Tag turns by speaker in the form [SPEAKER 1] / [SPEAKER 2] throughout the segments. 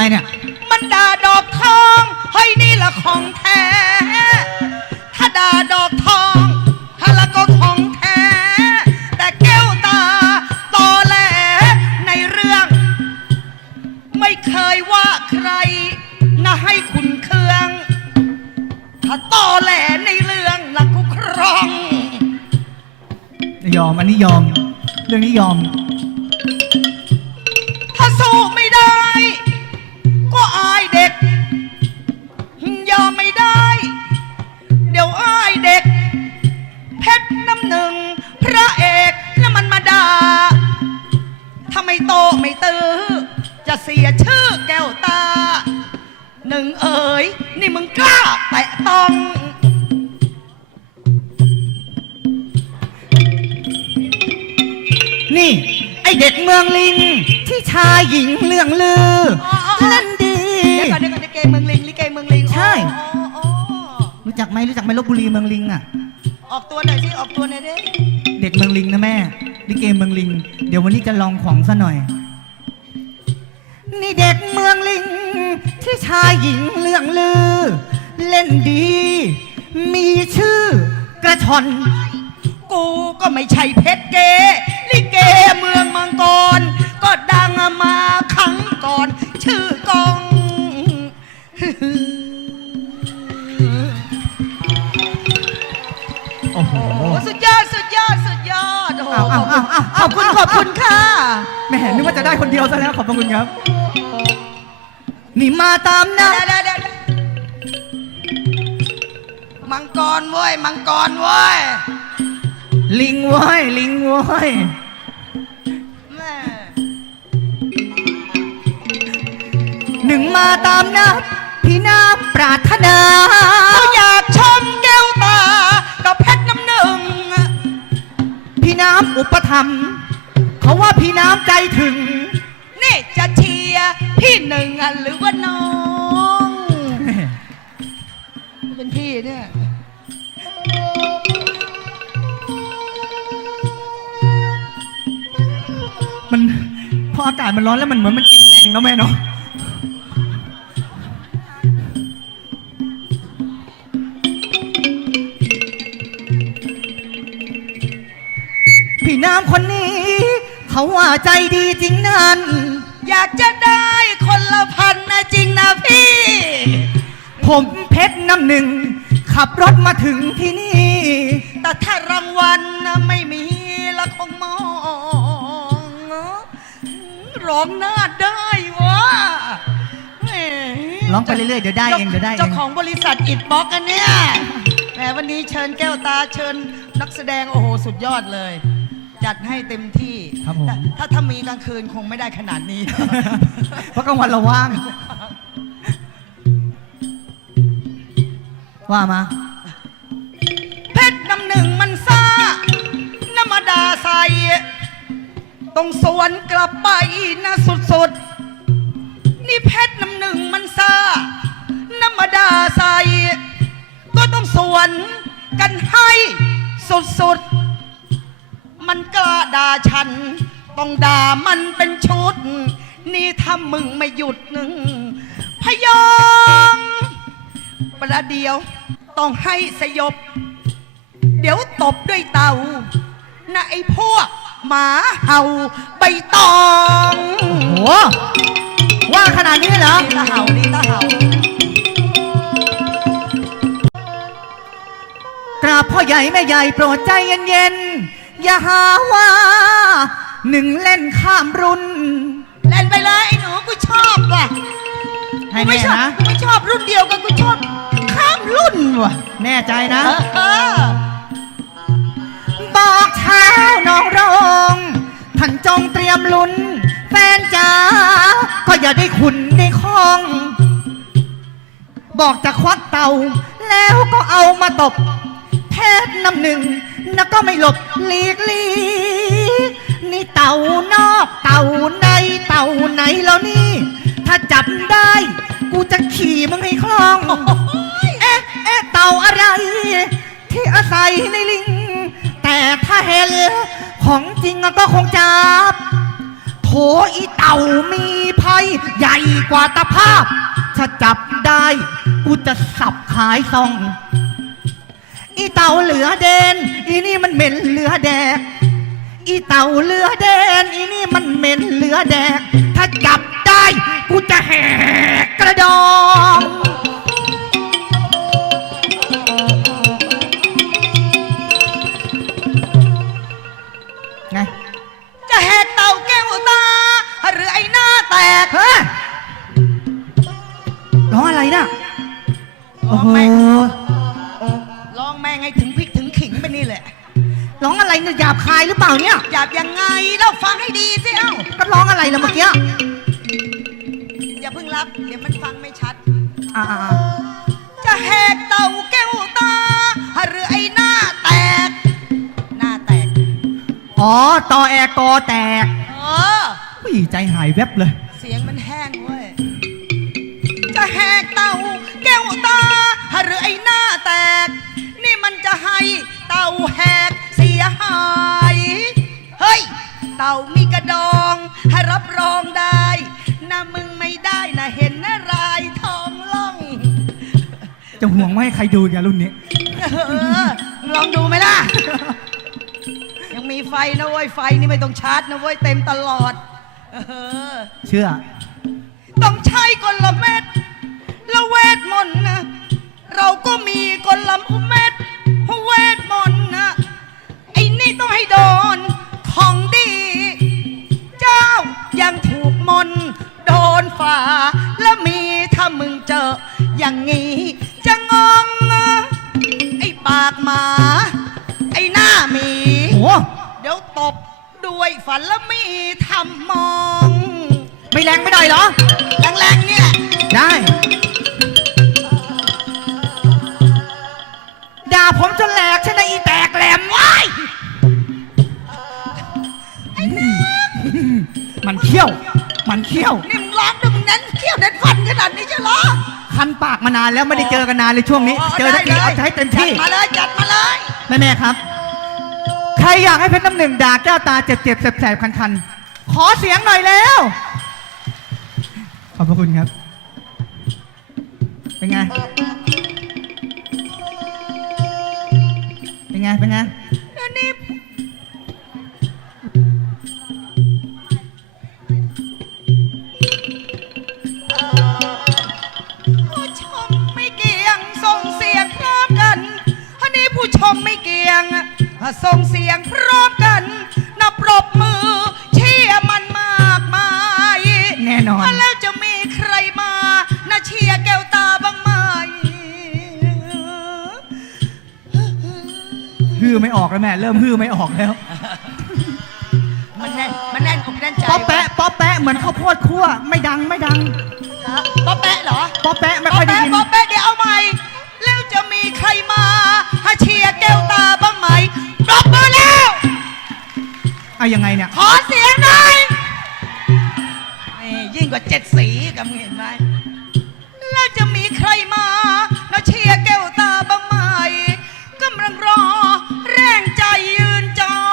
[SPEAKER 1] เนี่ย
[SPEAKER 2] มันด่าดอกทองเฮ้ยนี่ละของแท้ถ้าด่าดอกทองฮะละก็ของแท้แต่แก้วตาตอแหลในเรื่องไม่เคยว่าใครนะให้คุณเคืองถ้าตอแหลในเรื่องละกูครอง
[SPEAKER 1] ยอมอันนี้ยอมเรื่องนี้ยอม
[SPEAKER 2] ถ้าสู้ไม่ได้ก็อายเด็กยอมไม่ได้เดี๋ยวอายเด็กเพชรน้ำหนึ่งพระเอกแล้วมันมาด่าถ้าไม่โตไม่ตื้อจะเสียชื่อแก้วตาหนึ่งเอ๋ยนี่มึงกล้าแตะต้อง
[SPEAKER 1] นี่ไอเด็กเมืองลิงที่ชายหญิงเรื่องลือเล่นดี
[SPEAKER 2] เดี๋ยวก่อนลิเกเมืองลิงลิเกเมืองลิง
[SPEAKER 1] ใช่รู้จักไหมลพบุรีเมืองลิงอ่ะ
[SPEAKER 2] ออกตัวหน่อยสิออกตัวหน่อยดิ
[SPEAKER 1] เด็กเมืองลิงนะแม่ลิเกเมืองลิงเดี๋ยววันนี้จะลองของซะหน่อยนี่เด็กเมืองลิงที่ชายหญิงเรื่องลือเล่นดีมีชื่อกระชอน
[SPEAKER 2] กูก็ไม่ใช่เพชรเกลิเกเมืองมังกรก็ดังมาครั้งก่อนชื่อกอง
[SPEAKER 1] โอ้โห
[SPEAKER 2] สุดยอดสุดยอดสุดยอดโอ้โหขอบคุณค่ะ
[SPEAKER 1] แม่นึกว่าจะได้คนเดียวซะแล้วขอบคุณครับนี่มาตามนะ
[SPEAKER 2] มังกรเว้ยมังกรเว้ย
[SPEAKER 1] ลิงเว้ยลิงเว้ย
[SPEAKER 2] แม่
[SPEAKER 1] หนึ่งมาตามนัดพี่น้ำปรารถนา
[SPEAKER 2] ก็อยากชมแก้วตากับเพชรน้ำหนึ่ง
[SPEAKER 1] พี่น้ำอุปถัมภ์เขาว่าพี่น้ำใจถึง
[SPEAKER 2] นี่จะเชียร์พี่หนึ่งหรือว่าน้องเป็นพี่เนี่ย
[SPEAKER 1] มันพออากาศมันร้อนแล้วมันเหมือนมันกินแรงเนาะแม่เนาะพี่น้ำคนนี้เขาว่าใจดีจริงนั่น
[SPEAKER 2] อยากจะได้คนละพันนะจริงนะพี่
[SPEAKER 1] ผมเพชรน้ำหนึ่งขับรถมาถึงที่นี่
[SPEAKER 2] แต่ถ้ารางวัลนะไม่มีละคงมองร้องหน้าได้วะ
[SPEAKER 1] ร้องไปเรื่อยๆเดี๋ยวได้เอง
[SPEAKER 2] เจ้าของบริษัทอิดบ็อกอันเนี้ยแหมวันนี้เชิญแก้วตาเชิญนักแสดงโอ้โหสุดยอดเลยจัดให้เต็มที่
[SPEAKER 1] ครับผม
[SPEAKER 2] ถ้ามีกลางคืนคงไม่ได้ขนาดนี้
[SPEAKER 1] เพราะกลางวันเราว่างว่ามา
[SPEAKER 2] เพชรน้ำหนึ่งมันซ่าน้ำมาดาใสต้องสวนกลับไปนะสุดๆนี่เพชรน้ำหนึ่งมันซ่าน้ำมาดาใสก็ต้องสวนกันให้สุดๆมันกล้าด่าฉันต้องด่ามันเป็นชุดนี่ถ้ามึงไม่หยุดหนึ่งพยองประเดียวต้องให้สยบเดี๋ยวตบด้วยเตานะไอ้พวกหมาเห่าใบตอง
[SPEAKER 1] โอ้โหว่าขนาดนี้เหรอ
[SPEAKER 2] ตาเห่านี่ตาเห่
[SPEAKER 1] ากราบพ่อใหญ่แม่ใหญ่โปรดใจเย็นๆอย่าหาว่าหนึ่งเล่นข้ามรุ่น
[SPEAKER 2] เล่นไปเลยไอ้หนูกูชอบว่ะ
[SPEAKER 1] ให้แน่นะ
[SPEAKER 2] กูไม่ชอบรุ่นเดียวกันกูชอบข้ามรุ่นว่ะ
[SPEAKER 1] แน่ใจนะบอกเช้าน้องร้องท่านจงเตรียมลุ้นแฟนจ๋าก็อย่าได้ขุนได้คล้องบอกจะควักเต่าแล้วก็เอามาตบเพชรน้ำหนึ่งนะก็ไม่หลบหลีกนี่เต่านอกเต่าในเต่าไหนแล้วนี่ถ้าจับได้กูจะขี่มึงให้คล่องเต่าอะไรที่อาศัยในลิงแต่ถ้าเห็นของจริงก็คงจับโถอีเต่ามีภัยใหญ่กว่าตะภาพ ถ้าจับได้กูจะสับขายซอง อีเต่าเหลือเดนอีนี่มันเหม็นเหลือแดก อีเต่าเหลือเดนอีนี่มันเหม็นเหลือแดก ถ้าจับได้กูจะแหกกระดองไง
[SPEAKER 2] จะแหกเต่าแก้วตาหรือไอ้หน้าแตก
[SPEAKER 1] เฮ้ยร้องอะไรน่ะ
[SPEAKER 2] ร้
[SPEAKER 1] โอ้
[SPEAKER 2] อง
[SPEAKER 1] โห
[SPEAKER 2] แม่งร้องแม่งให้ถึงพริกถึงขิงไปนี่แหละ
[SPEAKER 1] ร้องอะไรเนี่ยหยาบคายหรือเปล่าเนี่ย
[SPEAKER 2] หยาบยังไงเราฟังให้ดีสิเอ้า
[SPEAKER 1] ก็ร้องอะไรล่ะเมื่อกี้
[SPEAKER 2] อย่าเพิ่งรับเดี๋ยวมันฟังไม่ชัด
[SPEAKER 1] อ่า
[SPEAKER 2] จะแหกเต่าแก้วตาหรือไอ้หน้าแตก หน้าแตก
[SPEAKER 1] อ๋อตอแอกอแตก
[SPEAKER 2] เออ
[SPEAKER 1] อุ้ยใจหายแวบเลย
[SPEAKER 2] เสียงมันแห้งเว้ย จะแหกเต่าแก้วตาหรือไอ้หน้าแตก นี่มันจะให้เต่าแหกเสียหาย เฮ้ย เต่ามีกระดองให้รับรองได้นะมึงไม่ได้นะเห็นนะรายทองล่อง
[SPEAKER 1] จะห่วงไม่ให้ใครดูอย่ารุ่นนี้
[SPEAKER 2] เออลองดูไหมล่ะ ยังมีไฟนะเว้ย ไฟนี่ไม่ต้องชาร์จนะเว้ย เต็มตลอด เออ
[SPEAKER 1] เชื่อ
[SPEAKER 2] ต้องใช้กลเม็ดและเวทมนต์นะ เราก็มีกลเม็ดเวทมนต์นะไอ้นี่ต้องให้โดนของดี เจ้ายังถูกมนต์โดนฝ่า และมีถ้ามึงเจออย่างงี้จะงงไอ้ปากหมา ไอ้หน้าหมี
[SPEAKER 1] โห
[SPEAKER 2] เดี๋ยวตบด้วยฝันและมีทำมอง
[SPEAKER 1] ไม่แรงไม่ได้เหรอ
[SPEAKER 2] แรงๆเนี่ย
[SPEAKER 1] ได้ด่าผมจนแหลกใช่ไหมอีแตกแหลมว้ายมันเขี้ยว มันเขี้ยว
[SPEAKER 2] นี่มึงร้องด้วยมึงเน้นเขี้ยวเน้นฟันขนาดนี้ใช่เหรอ
[SPEAKER 1] คันปากมานานแล้วไม่ได้เจอกันนานเลยช่วงนี้ เจอทักทีเอาใจให้เต็มที่
[SPEAKER 2] จัดมาเลยจัดมาเลย
[SPEAKER 1] แม่ๆครับ ใครอยากให้เพชรน้ำหนึ่งด่าแก้วตาเจ็บๆแสบๆคันๆ ขอเสียงหน่อยแล้ว ขอบพระคุณครับ เป็นไง เป็นไง เป็นไง
[SPEAKER 2] อันนี้ผู้ชมไม่เกี่ยงส่งเสียงพร้อมกันอันนี้ผู้ชมไม่เกี่ยงส่งเสียงพร้อมกันนับปรบมือเชียร์มันมากมาย
[SPEAKER 1] แน่นอน
[SPEAKER 2] แล้วจะมีใครมานะเชียร์แก้วตาบ้างไหม
[SPEAKER 1] ฮือไม่ออกแล้วแม่ เริ่มฮือไม่ออกแล้ว
[SPEAKER 2] มันแน่นอกแน่นใจ
[SPEAKER 1] ป๊อปแปะป๊อปแปะเหมือนข้าวโพดคั่ว ไม่ดังไม่ดัง
[SPEAKER 2] ป๊อปแปะเหรอ
[SPEAKER 1] ป๊อปแปะไม่ค่อยได้ยิน
[SPEAKER 2] ป๊อปแปะเดี๋ยวเอาใหม่ แล้วจะมีใครมาให้เชียร์แก้วตาบ้างไหมปรบมือแล้ว
[SPEAKER 1] เอายังไงเนี่ย
[SPEAKER 2] ขอเสียงหน่อยนี่ยิ่งกว่า7 สีกับมึงเห็นไหมแล้วจะมีใครมาแล้วเชียร์แก้วตาบ้างไหมกำลังรอแรงใจยืนจอง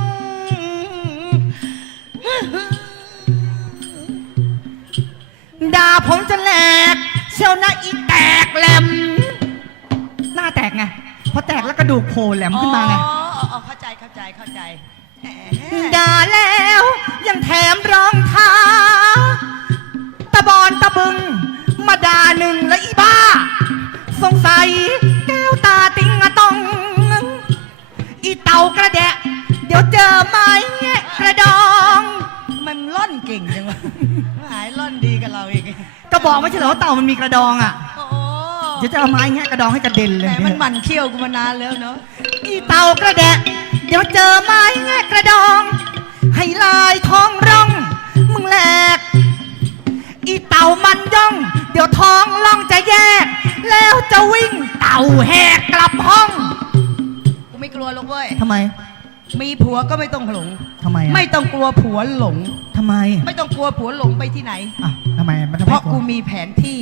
[SPEAKER 1] ด่าผมจะแหลกเชียวนะอีแตกแหลม หน้าแตกไงพอแตกแล้วกระดูกโผล่แหลมขึ้นมาไง
[SPEAKER 2] อ๋อเข้าใจแหม
[SPEAKER 1] ด่าแล้วยังแถมรองเท้าตะบอนตะบึง มาด่าหนึ่งและอีบ้า สงสัยแก้วตาติงอะตอง อีเต่ากระแดะ เดี๋ยวเจอไม้แงะกระดอง
[SPEAKER 2] มันล่อนเก่งจังวะหายล่อนดีกับเราอีก
[SPEAKER 1] ก็บอกไม่ใช่เหรอว่าเต่ามันมีกระดองอ่ะ
[SPEAKER 2] โอ้
[SPEAKER 1] เดี๋ยวจะเอาไม้แงะกระดองให้กระเด็นเลย
[SPEAKER 2] แต่มันหมั่นเคี้ยวกูมานานแล้วเนาะ
[SPEAKER 1] อีเต่ากระแดะ เดี๋ยวเจอไม้แงะกระดอง ให้ลายท้องร่อง มึงแหลก อีเต่ามันย่อง เดี๋ยวท้องร่องจะแยก แล้วจะวิ่งเต่าแหกกลับห้อง
[SPEAKER 2] กูไม่กลัวหรอกเว้ย
[SPEAKER 1] ทำไม
[SPEAKER 2] มีผัวก็ไม่ต้องหลง
[SPEAKER 1] ทำไม
[SPEAKER 2] ไม่ต้องกลัวผัวหลง
[SPEAKER 1] ทำไม
[SPEAKER 2] ไม่ต้องกลัวผัวหลงไปที่ไหน
[SPEAKER 1] อ่ะทำไมมันจะ
[SPEAKER 2] เพ
[SPEAKER 1] ไม่
[SPEAKER 2] ราะ
[SPEAKER 1] กลั
[SPEAKER 2] กู
[SPEAKER 1] ว
[SPEAKER 2] มีแผนที่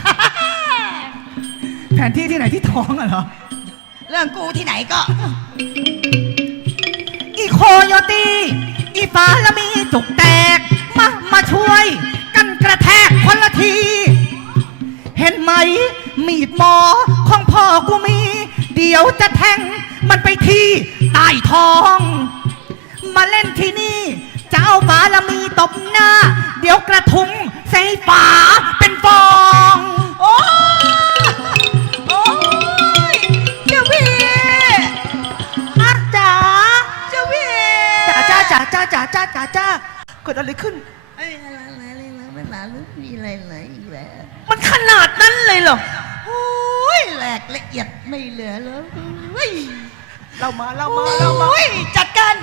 [SPEAKER 1] แผนที่ที่ไหนที่ท้องอะเหรอ
[SPEAKER 2] เรื่องกูที่ไหนก็
[SPEAKER 1] อีโคโยตี อีฟ้าละมีจุกแตกมาช่วย กันกระแทกคนละที เห็นไหมมีดหมอของพ่อกูมี เดี๋ยวจะแทงมันไปที่ใต้ท้อง มาเล่นที่นี่จะเอาฝาละมีตบหน้า เดี๋ยวกระทุ้งใส่ฝาเป็นฟอง
[SPEAKER 2] โอ้โอ้ยเจ้าพี่
[SPEAKER 3] อาจ๋า
[SPEAKER 2] เจ้าพี่
[SPEAKER 3] จ๋าเกิดอะไรขึ้น
[SPEAKER 2] ไม่หลาลึกมีอะไรไหลอีกแล้ว
[SPEAKER 3] มันขนาดนั้นเลยเหรอ
[SPEAKER 2] โอ้ยแหลกละเอียดไม่เหลือเลย
[SPEAKER 3] เรามา
[SPEAKER 2] โอ้ยจัดการ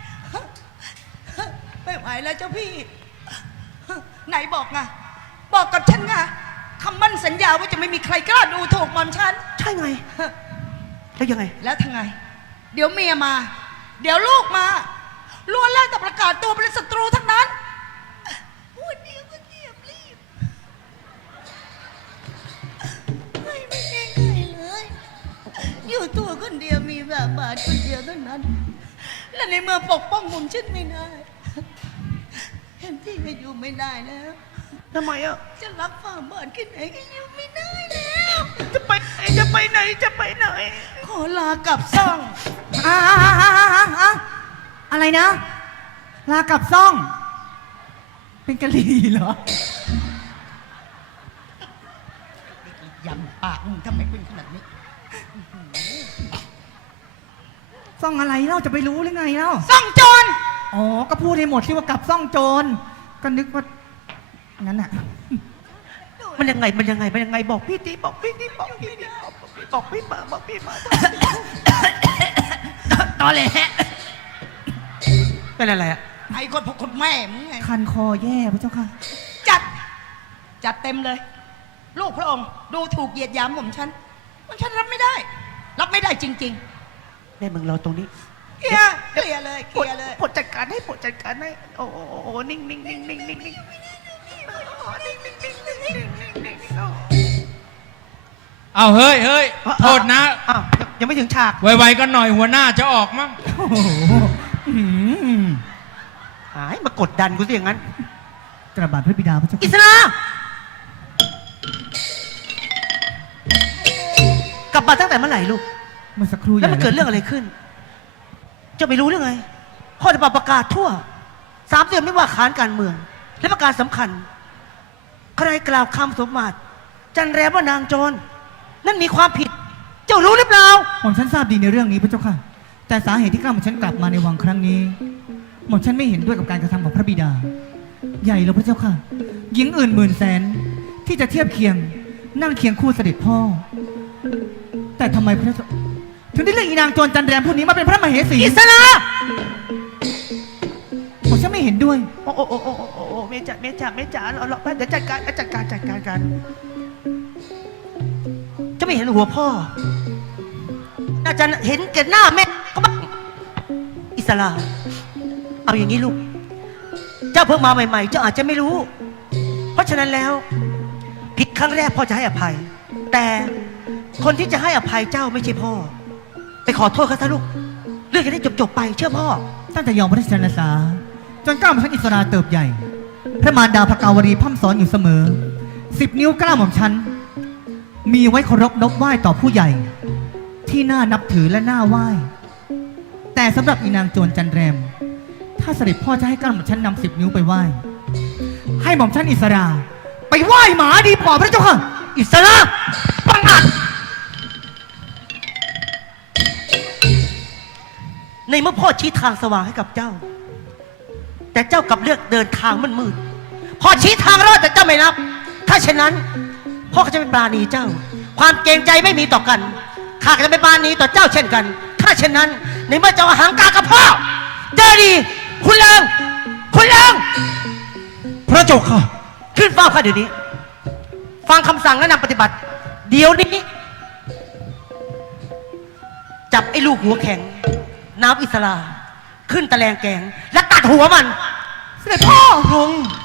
[SPEAKER 2] ไม่ไหวแล้วเจ้าพี่ ไหนบอกไงบอกกับฉันไงคำมั่นสัญญาว่าจะไม่มีใครกล้าดูถูกหม่อมฉัน
[SPEAKER 3] ใช่ไง แล้วยังไง
[SPEAKER 2] แล้วทางไง เดี๋ยวเมียมา เดี๋ยวลูกมาล้วนแล้วแต่ประกาศตัวเป็นศัตรูทั้งนั้นพูดเดียวก็เงียบรีบไม่มีใครเลย อยู่ตัวคนเดียวมีแบบบาทคนเดียวเท่านั้น และในเมื่อปกป้องผมฉันไม่ได้ เห็นที่ก็อยู่ไม่ได้แล้ว
[SPEAKER 3] ทำไมอ่ะ
[SPEAKER 2] จะรักฝ่าบาทแค่ไหนก็อยู่ไม่ได้แล้ว
[SPEAKER 3] จะไปไหน
[SPEAKER 2] ขอลากลับซ่อง
[SPEAKER 1] อะไรนะ ลากลับซ่อง เป็นกะหรี่เหรอ
[SPEAKER 2] ยำปากมึงทำไมเป็นขนาดนี้
[SPEAKER 1] ซ่องอะไรเล่าจะไปรู้หรือไงเล่า
[SPEAKER 2] ซ่องโจร
[SPEAKER 1] อ๋อ ก็พูดให้หมดที่ว่ากลับซ่องโจร ก็นึกว่างั้นน่ะ
[SPEAKER 3] มันยังไงบอกพี่ตีบอกพี่มา
[SPEAKER 1] ตอแหล
[SPEAKER 3] เป็นอะไรอ่ะ
[SPEAKER 2] ไอ้คนพวกคนแม่มึงไง
[SPEAKER 1] คันคอแย่พระเจ้าค่ะ
[SPEAKER 2] จัดเต็มเลย ลูกพระองค์ดูถูกเหยียดหยามผมฉันรับไม่ได้ รับไม่ได้จริง
[SPEAKER 3] แม่มึงรอตรงนี้
[SPEAKER 2] ๆเคลียร์เลย
[SPEAKER 3] ปลดจัดการให้โอ้นิ่ง
[SPEAKER 4] เอาเฮ้ยโทษนะ
[SPEAKER 3] อ้าวยังไม่ถึงฉาก
[SPEAKER 4] ไวๆกันหน่อยหัวหน้าจะออกมั้ง
[SPEAKER 1] โอ้โหอื้อหือ
[SPEAKER 3] หายมากดดันกูสิอย่างนั้น
[SPEAKER 1] กระบาดพระบิดาพระเจ้า
[SPEAKER 3] อิ
[SPEAKER 1] ค่ะ
[SPEAKER 3] สลามกลับมาตั้งแต่เมื่อไหร่ลูก
[SPEAKER 1] เมื่อสักครู่
[SPEAKER 3] แล้วมันเกิดเรื่องอะไรขึ้น เจ้าไม่รู้เรื่องไงพ่อจะประกาศทั่ว3 เดือนไม่ว่าขานการเมือง และประกาศสำคัญ ใครกล่าวคำสมมาตรจันแรมว่านางโจรนั่นมีความผิด เจ้ารู้หรือเปล่า
[SPEAKER 1] ผมฉันทราบดีในเรื่องนี้พระเจ้าค่ะ แต่สาเหตุที่กล้าผมฉันกลับมาในวังครั้งนี้หม่อมฉันไม่เห็นด้วยกับการกระทำของพระบิดา ใหญ่แล้วพระเจ้าค่ะ หญิงอื่นหมื่นแสนที่จะเทียบเคียง นั่งเคียงคู่เสด็จพ่อ แต่ทำไมพระเจ้าถึงได้เลือกอีนางโจรจันแรมผู้นี้มาเป็นพระมเหสี
[SPEAKER 3] อิสลาม
[SPEAKER 1] ผมฉันไม่เห็นด้วย
[SPEAKER 3] โอ้เมจ่ารอเดี๋ยวจัดการกันจะไม่เห็นหัวพ่อน่าจะเห็นแก่หน้าแม่ก็บ้างอิสลามเอาอย่างนี้ลูก เจ้าเพิ่งมาใหม่ๆ เจ้าอาจจะไม่รู้ เพราะฉะนั้นแล้ว ผิดครั้งแรกพ่อจะให้อภัย แต่คนที่จะให้อภัยเจ้าไม่ใช่พ่อ ไปขอโทษเขาซะลูก เรื่องจะได้จบไปเชื่อพ่อ
[SPEAKER 1] ตั้งแต่ยอมพระราชทานสาจนกล้าหม่อมฉันอิสราเติบใหญ่ พระมารดาพระกาวรีพร่ำสอนอยู่เสมอ10 นิ้วกล้าหม่อมฉันมีไว้เคารพนบไหว้ต่อผู้ใหญ่ ที่น่านับถือและน่าไหว้ แต่สำหรับอีนางโจรจันแรม ถ้าเสด็จพ่อจะให้กล้าหม่อมฉันนำ10 นิ้วไปไหว้ ให้หม่อมฉันอิสราไปไหว้หมาดีกว่าพระเจ้าค่ะ
[SPEAKER 3] อิสลามบังอาจในเมื่อพ่อชี้ทางสว่างให้กับเจ้า แต่เจ้ากลับเลือกเดินทางมืดๆพ่อชี้ทางรอดแต่เจ้าไม่รับ ถ้าเช่นนั้นพ่อก็จะไม่ปราณีเจ้า ความเกรงใจไม่มีต่อกันข้าก็จะไม่ปราณีต่อเจ้าเช่นกัน ถ้าเช่นนั้นในเมื่อเจ้าอาหางกากับพ่อเจอดีคุณเลิง
[SPEAKER 4] พระเจ้าค่ะ
[SPEAKER 3] ขึ้นเฝ้าข้าเดี๋ยวนี้ ฟังคำสั่งและนำปฏิบัติ เดี๋ยวนี้ จับไอ้ลูกหัวแข็ง น้ำอิสลาขึ้นตะแลงแกง และตัดหัวมัน
[SPEAKER 1] เสด็จพ่อ
[SPEAKER 3] ลง